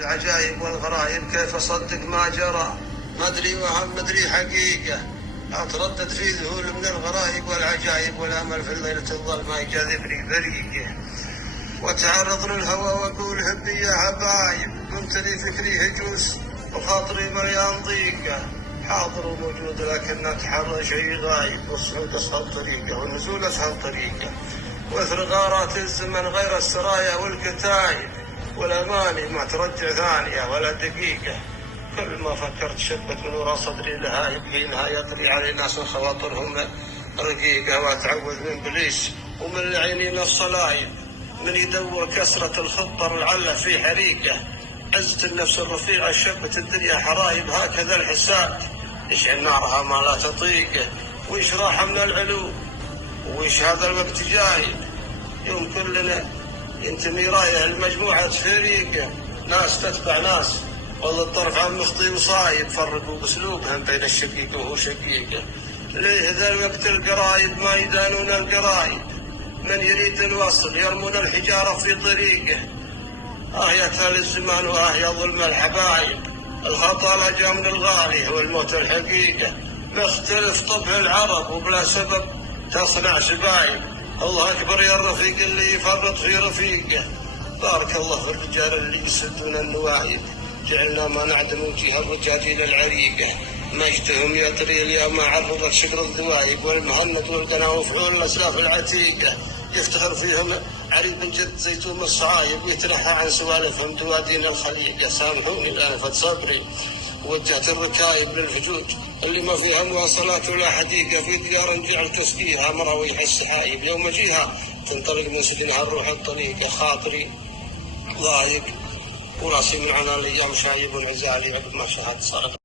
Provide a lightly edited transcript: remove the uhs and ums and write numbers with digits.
العجائب والغرائب كيف أصدق ما جرى؟ ما أدري وهم مدري حقيقة، أتردد في ذهول من الغرائب والعجائب، والأمل في الليلة الظلمة يجاذبني بريقه، وتعرض للهوى وأقول هبي يا حبايب، ممتلي فكري هجوس وخاطري مليان ضيقة، حاضر وموجود لكن أتحرى شيء غايب، والصعود أسهل طريقة والنزول أسهل طريقة، واثر غارات الزمن غير السرايا والكتايب، والأماني ما ترجع ثانية ولا دقيقة، كل ما فكرت شبت من وراء صدري لهايب، حينها يطري علي ناس خواطرهم رقيقة، وأتعوذ من بليس ومن العينين الصلايب، من يدور كسرة الخطر العلة في حريقة، عزة النفس الرفيعة شبت الدنيا حرايب، هكذا الحساب يشعل نارها ما لا تطيقه، ويش راحة من العلو ويش هذا الوقت جايب، يوم كلنا ينتمي رايه المجموعة فريقة، ناس تتبع ناس والله الطرف عن مخطي وصايب، فرقوا باسلوبهم بين الشقيق وهو شقيقه، ليه ذا الوقت القرايب ما يدانون القرايب، من يريد الوصل يرمون الحجارة في طريقه، يا تالي الزمان يا ظلم الحبايب، الخطا لجا من الغالي والموت الحقيقة، مختلف طبع العرب وبلا سبب تصنع شبايب، الله أكبر يا الرفيق اللي يفرط في رفيقه، بارك الله في الرجال اللي يسدون النوايب، جعلنا ما نعدم وجه الرجاجيل العريقة، مجدهم يطري اليوم عرضت شقر الذوايب، والمهند والقنا وفعول الأسلاف العتيقة، يفتخر فيهم عريب من جد زيتون الصعايب، يتنحى عن سوالفهم دوادين الخليقة، سامحوني لأنفة صبري وجهت الركايب للفجوج اللي ما فيها مواصلات ولا حديقة، في ديار جعل تسقيها مراويح السحايب، يوم جيها تنطلق من سدنها الروح الطليقة، خاطري ضايق وراسي من عنا الايام شايب، وانعزالي عقب ما شاهدت صارت